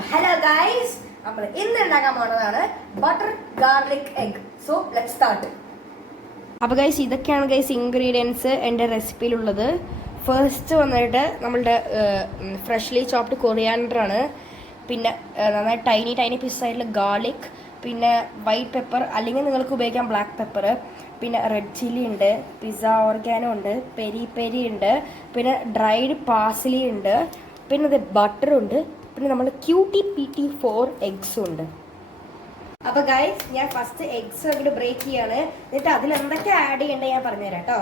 Hello guys, നമ്മൾ ഇന്ന് ഉണ്ടാക്കാൻ പോകുന്നതാണ് butter garlic egg. So let's start. അപ്പോൾ ഗൈസ് ഇതൊക്കെയാണ് ഗൈസ് ഇൻഗ്രീഡിയൻസ് എൻ്റെ റെസിപ്പിയിലുള്ളത്. ഫസ്റ്റ് വന്നിട്ട് നമ്മളുടെ ഫ്രഷ്ലി ചോപ്ഡ് കൊറിയാൻഡർ ആണ്. പിന്നെ നന്നായി ടൈനി ടൈനി പീസായിട്ടുള്ള ഗാർലിക്, പിന്നെ വൈറ്റ് പെപ്പർ അല്ലെങ്കിൽ നിങ്ങൾക്ക് ഉപയോഗിക്കാം ബ്ലാക്ക് പെപ്പർ, പിന്നെ റെഡ് ചില്ലി ഉണ്ട്, പിസ്സ ഓർഗാനോ ഉണ്ട്, പെരി പെരി ഉണ്ട്, പിന്നെ ഡ്രൈഡ് പാർസ്ലി ഉണ്ട്, പിന്നെ ഇത് ബട്ടർ ഉണ്ട്, പിന്നെ നമ്മൾ QT-PT4 എഗ്സും ഉണ്ട്. അപ്പോൾ ഗൈസ് ഞാൻ ഫസ്റ്റ് എഗ്സ് അങ്ങോട്ട് ബ്രേക്ക് ചെയ്യാണ്. എന്നിട്ട് അതിൽ എന്തൊക്കെ ആഡ് ചെയ്യേണ്ടത് ഞാൻ പറഞ്ഞുതരാം കേട്ടോ.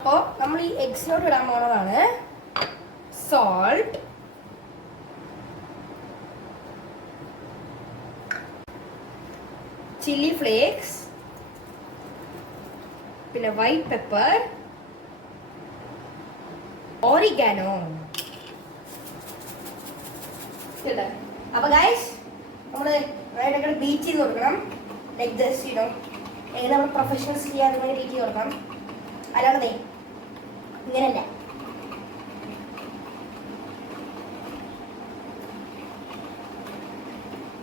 അപ്പോൾ നമ്മൾ ഈ എഗ്സിലോട്ട് ഇടാൻ പോണതാണ് സോൾട്ട്, ചില്ലി ഫ്ലേക്സ്, പിന്നെ വൈറ്റ് പെപ്പർ, ഓറിഗാനോ. അപ്പൊ ഗൈസ് നമ്മള് ബീറ്റ് ചെയ്ത് കൊടുക്കണം. ലൈക്ക് ദിസ്, യു നോ, എങ്ങനെ നമ്മൾ പ്രൊഫഷണൽസ് ചെയ്യാൻ വേണ്ടി ബീറ്റ് ചെയ്ത് കൊടുക്കണം. അല്ലാതെ ഇങ്ങനല്ല.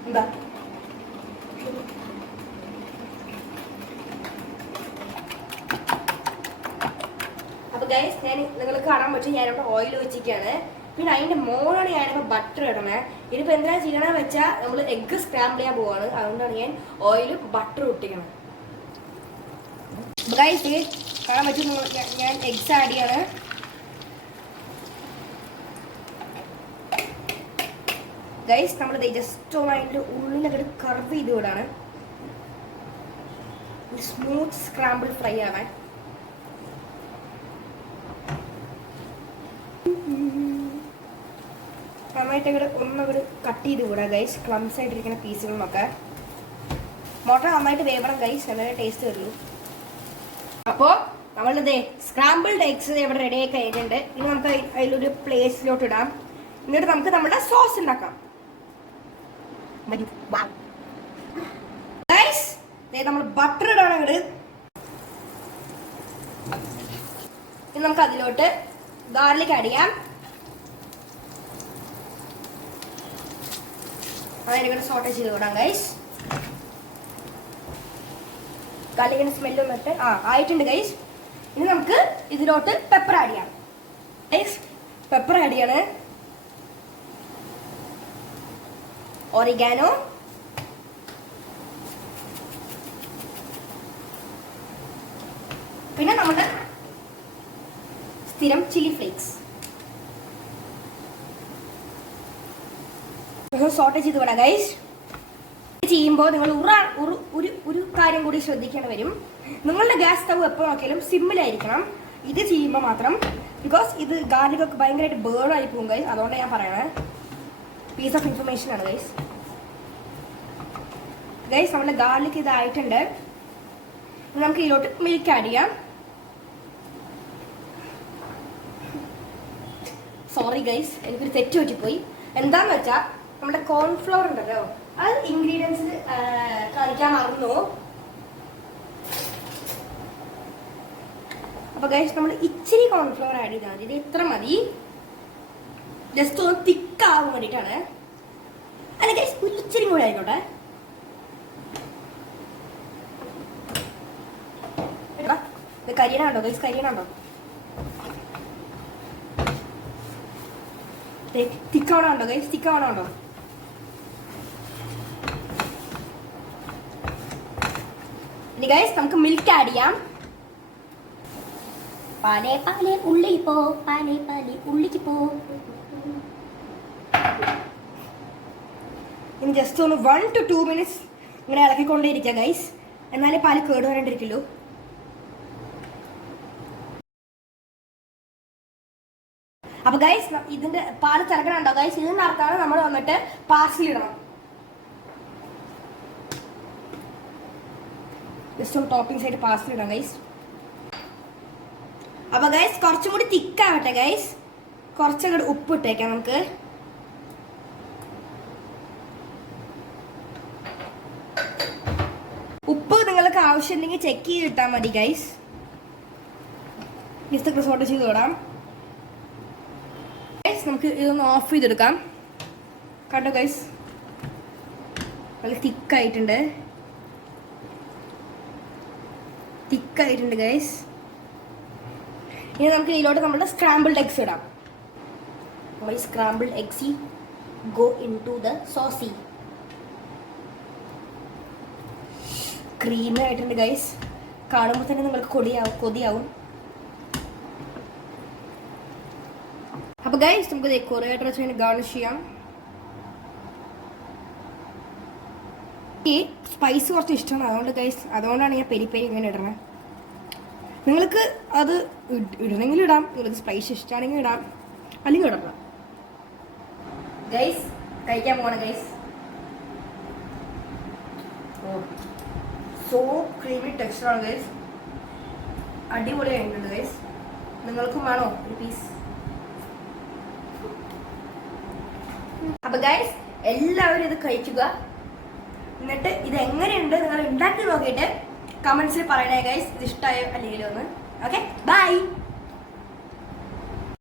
എന്താ ഗൈസ്, ഞാൻ നിങ്ങൾക്ക് കാണാൻ പറ്റും ഞാനിവിടെ ഓയിൽ വെച്ചിരിക്കുകയാണ്. പിന്നെ അതിൻ്റെ മുകളിലാണ് ഞാനിപ്പോൾ ബട്ടർ ഇടണേ. ഇതിപ്പോൾ എന്താ ചെയ്യണമെന്ന് വെച്ചാൽ നമ്മൾ എഗ്ഗ് സ്ക്രാമ്പിൾ ചെയ്യാൻ പോവാണ്. അതുകൊണ്ടാണ് ഞാൻ ഓയിലും ബട്ടറും ഇട്ടിക്കണം. ഗൈസ് കാണാൻ പറ്റും, ഞാൻ എഗ്സ് ആഡ് ചെയ്യാണ്. ഗൈസ് നമ്മൾ ജസ്റ്റ് ഒന്ന് അതിൻ്റെ ഉള്ളിലൊക്കെ കർവ് ചെയ്ത് വിടാണ്, സ്മൂത്ത് സ്ക്രാമ്പിൾ ഫ്രൈ ആവാൻ. നന്നായിട്ട് ഇവിടെ ഒന്നവിടെ കട്ട് ചെയ്ത് കൂടാ ഗൈസ്, ക്ലംസ് ആയിട്ടിരിക്കുന്ന പീസുകളൊക്കെ. മുട്ട നന്നായിട്ട് വേവണം ഗൈസ്, എന്നാലേ ടേസ്റ്റ് വരുള്ളൂ. അപ്പോൾ നമ്മളിതേ സ്ക്രാമ്പിൾഡ് എഗ്സ് ഇവിടെ റെഡി ആയി കഴിഞ്ഞിട്ടുണ്ട്. ഇനി നമുക്ക് അതിലൊരു പ്ലേറ്റിലോട്ട് ഇടാം. എന്നിട്ട് നമുക്ക് നമ്മുടെ സോസ് ഉണ്ടാക്കാം. ഗൈസ് നമ്മൾ ബട്ടർ ഇടാണ് അങ്ങോട്ട്. ഇനി നമുക്ക് അതിലോട്ട് ഗാർലിക് ആഡ് ചെയ്യാം. അതിനെ സോട്ട് ചെയ്ത് വിടാം ഗൈസ്. ഗാർലിക്കിന്റെ സ്മെല്ല് വന്നിട്ട് ആയിട്ടുണ്ട് ഗൈസ്. ഇനി നമുക്ക് ഇതിലോട്ട് പെപ്പർ ആഡ് ചെയ്യാം ഗൈസ്. പെപ്പർ ആഡ് ചെയ്യാണ്, ഓറിഗാനോ, പിന്നെ നമ്മുടെ സ്ഥിരം ചില്ലി ഫ്ലേക്സ് സോട്ട് ചെയ്ത് വിടാം ഗൈസ്. ചെയ്യുമ്പോൾ നിങ്ങൾ ഒരു കാര്യം കൂടി ശ്രദ്ധിക്കേണ്ടി വരും. നിങ്ങളുടെ ഗ്യാസ് സ്റ്റവ് എപ്പോൾ നോക്കിയാലും സിമ്മിലായിരിക്കണം ഇത് ചെയ്യുമ്പോൾ മാത്രം. ബിക്കോസ് ഇത് ഗാർലിക്കൊക്കെ ഭയങ്കരമായിട്ട് ബേൺ ആയി പോകും ഗൈസ്. അതുകൊണ്ട് ഞാൻ പറയണേ, പീസ് ഓഫ് ഇൻഫർമേഷൻ ആണ് ഗൈസ്. ഗൈസ് നമ്മുടെ ഗാർലിക് ഇതായിട്ടുണ്ട്. നമുക്ക് ഇതിലോട്ട് മിൽക്ക് ആഡ് ചെയ്യാം. സോറി ഗൈസ്, എനിക്കൊരു തെറ്റ് പറ്റിപ്പോയി. എന്താന്ന് വെച്ചാൽ നമ്മുടെ കോൺഫ്ലവർ ഉണ്ടല്ലോ, അത് ഇൻഗ്രീഡിയൻസ് കാണിക്കാൻ മറന്നു. അപ്പൊ ഗൈസ് നമ്മൾ ഇച്ചിരി കോൺഫ്ലവർ ആഡ് ചെയ്താൽ മതി. ഇത് ഇത്ര മതി, ജസ്റ്റ് ഒന്ന് തിക്കാവാൻ വേണ്ടിയിട്ടാണ്. അല്ല ഗൈസ്, ഇച്ചിരി കൂടെ ആയിക്കോട്ടെ. ഇത് കരിയണുണ്ടോ ഗൈസ്? കരിയണുണ്ടോ? തിക്കാവണുണ്ടോ ഗൈസ്? തിക്കാവണുണ്ടോ? ഇനി ഗൈസ് നമുക്ക് മിൽക്ക് ആഡ് ചെയ്യാം. പാലേ പാലേ ഉള്ളി പോ, പാലേ പാലേ ഉള്ളിക്ക് പോ. ഇനി ജസ്റ്റ് ഒന്ന് 1 to 2 minutes ഇങ്ങനെ ഇളക്കിക്കൊണ്ടേയിരിക്കുക ഗൈസ്, എന്നാലേ പാല് കേട് വരാണ്ടിരിക്കുള്ളൂ. അപ്പൊ ഗൈസ് ഇതിന്റെ പാല് തിളക്കണുണ്ടോ ഗൈസ്? ഇതിന്റെ അർത്ഥമാണ് നമ്മൾ വന്നിട്ട് പാർസ്ലി ഇടണം. ജസ്റ്റ് ഒന്ന് ടോപ്പിംഗ്സ് ആയിട്ട് പാർസ്ലി ഇടാം ഗൈസ്. അപ്പൊ ഗൈസ് കുറച്ചും കൂടി തിക്കാവട്ടെ ഗൈസ്, കുറച്ചങ്ങോട്ട് ഉപ്പ് ഇട്ടേക്കാം നമുക്ക്. ഉപ്പ് നിങ്ങൾക്ക് ആവശ്യമുണ്ടെങ്കിൽ ചെക്ക് ചെയ്ത് ഇട്ടാൽ മതി ഗൈസ്. ജസ്റ്റ് ക്രിസോട്ട് ചെയ്ത് വിടാം. ഗൈസ് നമുക്ക് ഇതൊന്ന് ഓഫ് ചെയ്തെടുക്കാം. കണ്ടോ ഗൈസ്, നല്ല തിക്കായിട്ടുണ്ട് ഗൈസ്. ഇനി നമുക്ക് ഇതിലോട്ട് നമ്മുടെ സ്ക്രാമ്പിൾഡ് എഗ്സ് ഇടാം. My scrambled eggsy go into the saucy. Creamy ആയിട്ടുണ്ട് ഗൈസ്. കാണുമ്പോൾ തന്നെ നിങ്ങൾക്ക് കൊതിയാവും. അപ്പൊ ഗൈസ് നമുക്ക് കൊറിയാണ്ടർ വെച്ച് ഗാർണിഷ് ചെയ്യാം. ഈ സ്പൈസ് കുറച്ച് ഇഷ്ടമാണ്, അതുകൊണ്ട് ഗൈസ് അതുകൊണ്ടാണ് ഞാൻ പെരി ഇങ്ങനെ ഇടണേ. നിങ്ങൾക്ക് അത് ഇടണമെങ്കിലും ഇടാം, നിങ്ങൾക്ക് സ്പൈസ് ഇഷ്ടമാണെങ്കിൽ ഇടാം, അല്ലെങ്കിൽ ഇടണം. ഗൈസ് കഴിക്കാൻ പോകണം ഗൈസ്. സോ ക്രീമി ടെക്സ്ചറാണ് ഗൈസ്, അടിപൊളിയായിട്ടുണ്ട് ഗൈസ്. നിങ്ങൾക്കും വേണോ ഒരു പീസ്? അപ്പൊ ഗൈസ് എല്ലാവരും ഇത് കഴിക്കുക. എന്നിട്ട് ഇത് എങ്ങനെയുണ്ട് നിങ്ങൾ ഉണ്ടാക്കി നോക്കിയിട്ട് കമന്റ്സിൽ പറയണേ ഗൈസ്, ഇത് ഇഷ്ടമായോ അല്ലെങ്കിലോ ഒന്ന്. Okay, by.